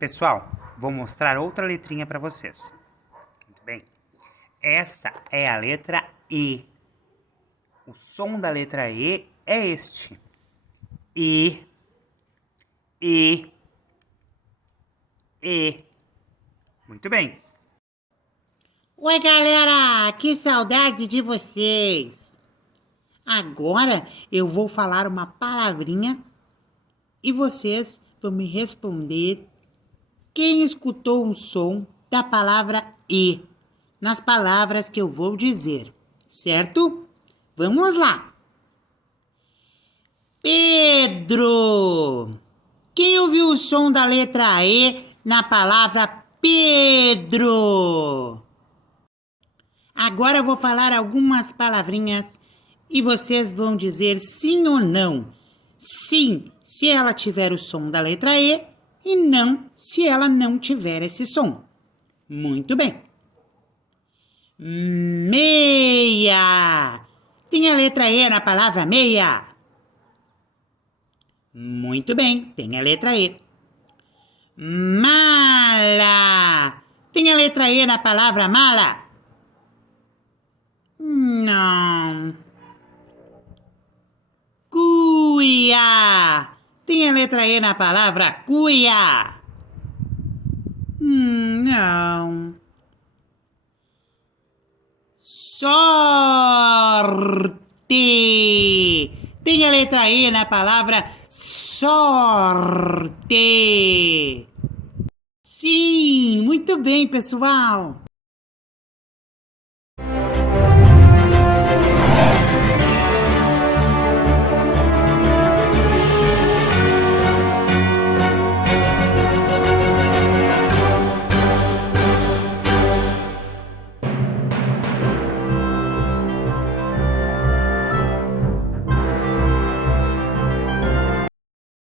Pessoal, vou mostrar outra letrinha para vocês. Muito bem. Esta é a letra E. O som da letra E é este. E. E. E. Muito bem. Oi, galera! Que saudade de vocês! Agora eu vou falar uma palavrinha e vocês vão me responder quem escutou o som da palavra E nas palavras que eu vou dizer, certo? Vamos lá! Pedro! Quem ouviu o som da letra E na palavra Pedro? Agora eu vou falar algumas palavrinhas e vocês vão dizer sim ou não. Sim, se ela tiver o som da letra E, e não, se ela não tiver esse som. Muito bem. Meia. Tem a letra E na palavra meia? Muito bem, tem a letra E. Mala. Tem a letra E na palavra mala? Não. Cuia. Tem a letra E na palavra cuia? Não. Sorte. Tem a letra E na palavra sorte? Sim, muito bem, pessoal.